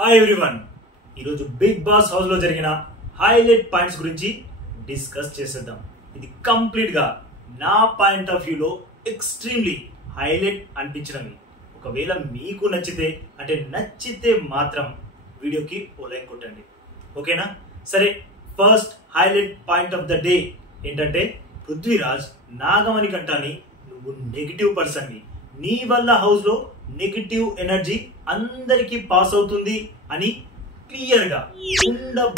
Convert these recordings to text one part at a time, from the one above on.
Hi everyone, ఈరోజు big boss house లో జరిగిన హైలైట్ పాయింట్స్ గురించి డిస్కస్ చేసేద్దాం. ఇది కంప్లీట్ గా నా పాయింట్ ఆఫ్ వ్యూలో ఎక్స్ట్రీమ్లీ హైలైట్ అనిపించినవి. ఒకవేళ మీకు నచ్చితే మాత్రం వీడియోకి ఓ లైక్ కొట్టండి, ఓకేనా? సరే, first highlight point of the day ఏంటంటే, పృథ్వీరాజ్ నాగమణి కంటాని నువ్వు నెగిటివ్ పర్సన్వి, నీ వల్ల హౌస్ లో నెగిటివ్ ఎనర్జీ అందరికి పాస్ అవుతుంది అని క్లియర్ గా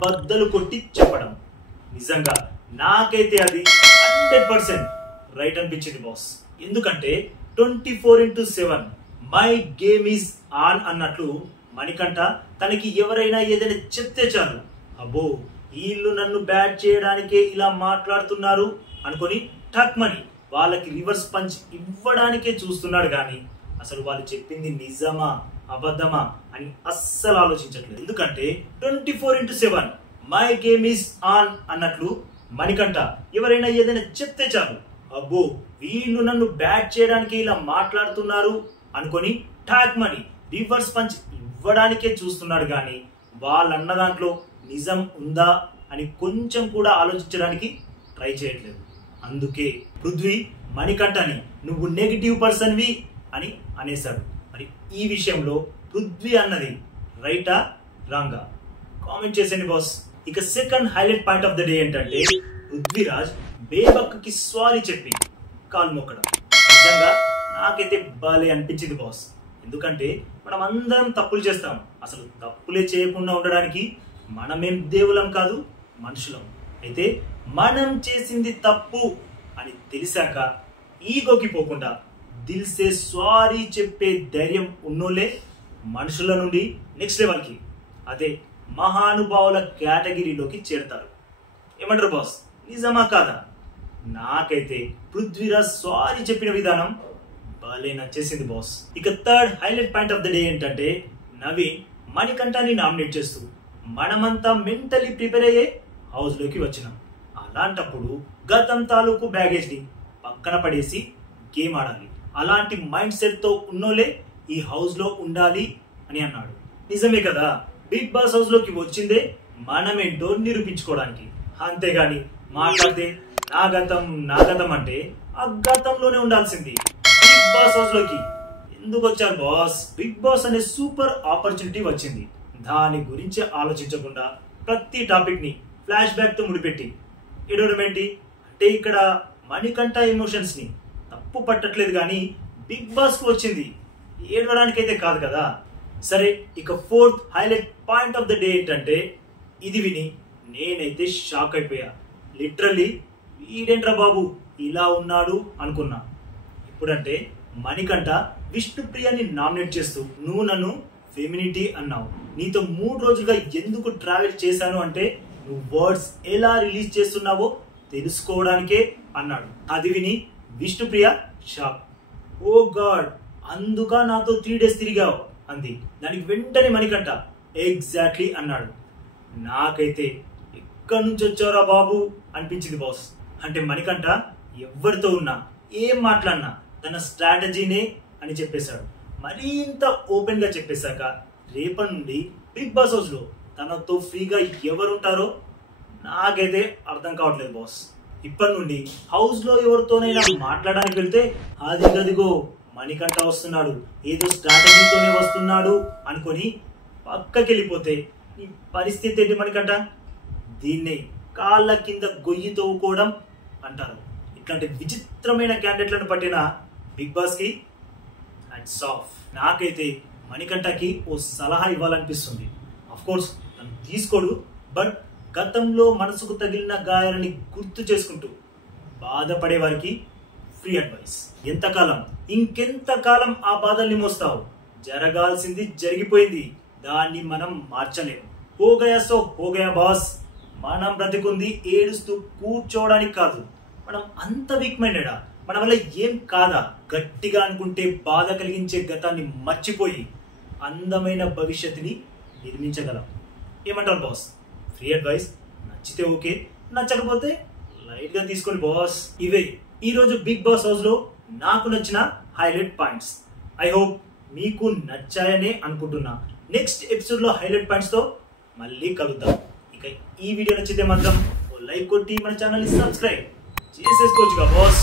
బద్దలు కొట్టి చెప్పడం. నిజంగా నాకైతే అది 100% రైట్ అనిపించింది బాస్. ఎందుకంటే 24/7 మై గేమ్ ఈజ్ ఆన్ అన్నట్లు మణికంఠ తనకి ఎవరైనా ఏదైనా చెప్తే చాలు, అబ్బో వీళ్ళు నన్ను బ్యాట్ చేయడానికే ఇలా మాట్లాడుతున్నారు అనుకొని టక్మని వాళ్ళకి రివర్స్ పంచ్ ఇవ్వడానికే చూస్తున్నాడు, కానీ అసలు వాళ్ళు చెప్పింది నిజమా అబద్ధమా అని అస్సలు ఆలోచించట్లేదు. ఎందుకంటే 24/7 మై గేమ్ ఈస్ ఆన్ అన్నట్లు మణికంఠ ఎవరైనా ఏదైనా చెప్తే చాలు, అబ్బో వీళ్ళు నన్ను బ్యాట్ చేయడానికి ఇలా మాట్లాడుతున్నారు అనుకొని ఠాక్మని రివర్స్ పంచ్ ఇవ్వడానికే చూస్తున్నాడు, కానీ వాళ్ళన్న దాంట్లో నిజం ఉందా అని కొంచెం కూడా ఆలోచించడానికి ట్రై చేయట్లేదు. అందుకే పృథ్వీ మణికంఠని నువ్వు నెగిటివ్ పర్సన్వి అని అనేశాడు. మరి ఈ విషయంలో పృథ్వీ అన్నది రైటా రాంగా కామెంట్ చేసేయండి బాస్. ఇక second highlight point of the day ఏంటంటే, పృథ్వీరాజ్ బేబక్కి సారీ చెప్పి కాలు మొక్కడం. నిజంగా నాకైతే బాలే అనిపించింది బాస్. ఎందుకంటే మనం అందరం తప్పులు చేస్తాం, అసలు తప్పులే చేయకుండా ఉండడానికి మనమేం దేవులం కాదు, మనుషులం. అయితే మనం చేసింది తప్పు అని తెలిసాక ఈగోకి పోకుండా దిల్సే సారీ చెప్పే ధైర్యం ఉన్నోళ్ళే మనుషుల నుండి నెక్స్ట్ లెవెల్కి, అదే మహానుభావుల కేటగిరీలోకి చేరతారు. ఏమంటారు బాస్, నిజమా కాదా? నాకైతే పృథ్వీరాజ్ సారీ చెప్పిన విధానం బాలే నచ్చేసింది బాస్. ఇక third highlight point of the day ఏంటంటే, నవీన్ మణికంఠని నామినేట్ చేస్తూ మనమంతా మెంటలీ ప్రిపేర్ అయ్యే హౌస్ లోకి వచ్చినాం, అలాంటప్పుడు గతం తాలూకు బ్యాగేజ్ ని పక్కన పడేసి గేమ్ ఆడాలి, అలాంటి మైండ్ సెట్ తో ఉన్నోలే ఈ హౌస్ లో ఉండాలి అని అన్నాడు. నిజమే కదా, బిగ్ బాస్ హౌస్ లోకి వచ్చిందే మనమేంటో నిరూపించుకోవడానికి, అంతేగాని మాట్లాడితే నా గతం అంటే ఆ గతంలోనే ఉండాల్సింది. బిగ్ బాస్ హౌస్ లోకి ఎందుకు వచ్చారు బాస్? బిగ్ బాస్ అనే సూపర్ ఆపర్చునిటీ వచ్చింది, దాని గురించి ఆలోచించకుండా ప్రతి టాపిక్ ని ఫ్లాష్ బ్యాక్ తో ముడిపెట్టి ఏడవడం ఏంటి అంటే, ఇక్కడ మణికంఠ ఎమోషన్స్ ని తప్పు పట్టట్లేదు, కానీ బిగ్ బాస్ కు వచ్చింది ఏడవడానికైతే కాదు కదా. సరే, ఇక fourth highlight point of the day ఏంటంటే, ఇది విని నేనైతే షాక్ అయిపోయా. లిటరల్లీ వీడేంట్రా బాబు ఇలా ఉన్నాడు అనుకున్నా. ఇప్పుడంటే మణికంఠ విష్ణుప్రియని నామినేట్ చేస్తూ నువ్వు నన్ను ఫెమినిటీ అన్నావు, నీతో 3 రోజులుగా ఎందుకు ట్రావెల్ చేశాను అంటే నువ్వు వర్డ్స్ ఎలా రిలీజ్ చేస్తున్నావో తెలుసుకోవడానికే అన్నాడు. అది విని విష్ణుప్రియ షాక్. ఓ గాడ్, అందుక నాతో 3 days తిరిగావు అంది. దానికి వెంటనే మణికంఠ ఎగ్జాక్ట్లీ అన్నాడు. నాకైతే ఎక్కడి నుంచి వచ్చావురా బాబు అనిపించింది బాస్. అంటే మణికంఠ ఎవరితో ఉన్నా ఏం మాట్లాడినా తన స్ట్రాటజీనే అని చెప్పేశాడు. మరీ ఇంత ఓపెన్ గా చెప్పేశాక రేపటి నుండి బిగ్ బాస్ హౌస్ లో తనతో ఫ్రీగా ఎవరుంటారో నాకైతే అర్థం కావట్లేదు బాస్. ఇప్పటి నుండి హౌస్ లో ఎవరితోనైనా మాట్లాడడానికి వెళ్తే అదిగదిగో మణికంఠ వస్తున్నాడు, ఏదో స్ట్రాటజీతోనే వస్తున్నాడు అనుకొని పక్కకి వెళ్ళిపోతే ఈ పరిస్థితి ఏంటి మణికంఠ? దీన్నే కాళ్ళ కింద గొయ్యి తవ్వుకోవడం అంటారు. ఇట్లాంటి విచిత్రమైన క్యాండిడేట్లను పట్టిన బిగ్ బాస్ కి హ్యాట్స్ ఆఫ్. నాకైతే మణికంఠకి ఓ సలహా ఇవ్వాలనిపిస్తుంది. అఫ్ కోర్స్ తను తీసుకోడు, బట్ గతంలో మనసుకు తగిలిన గాయాలని గుర్తు చేసుకుంటూ బాధపడే వారికి ఫ్రీ అడ్వైస్. ఇంకెంతకాలం ఆ బాధల్ని మోస్తావు? జరగాల్సింది జరిగిపోయింది, దాన్ని మనం మార్చలేము. హోగయా సో హోగయా బాస్. మనం బ్రతికుంది ఏడుస్తూ కూర్చోవడానికి కాదు. మనం అంత వీక్ మైండెడా? మన వల్ల ఏం కాదా? గట్టిగా అనుకుంటే బాధ కలిగించే గతాన్ని మర్చిపోయి అందమైన భవిష్యత్తుని నిర్మించగలం. ఏమంటారు బాస్? Free advice. నచ్చితే ఓకే, నచ్చకపోతే లైట్ గా తీసుకోండి బాస్. ఇవే ఈరోజు బిగ్ బాస్ హౌస్ లో నాకు నచ్చిన హైలైట్ పాయింట్స్. ఐ హోప్ మీకు నచ్చాయనే అనుకుంటున్నా. నెక్స్ట్ ఎపిసోడ్ లో హైలైట్ పాయింట్స్ తో మళ్ళీ కలుద్దాం. ఇక ఈ వీడియో నచ్చితే మాత్రం లైక్ కొట్టి మన ఛానల్ ని సబ్స్క్రైబ్ చేసేసుకోవచ్చుగా బాస్.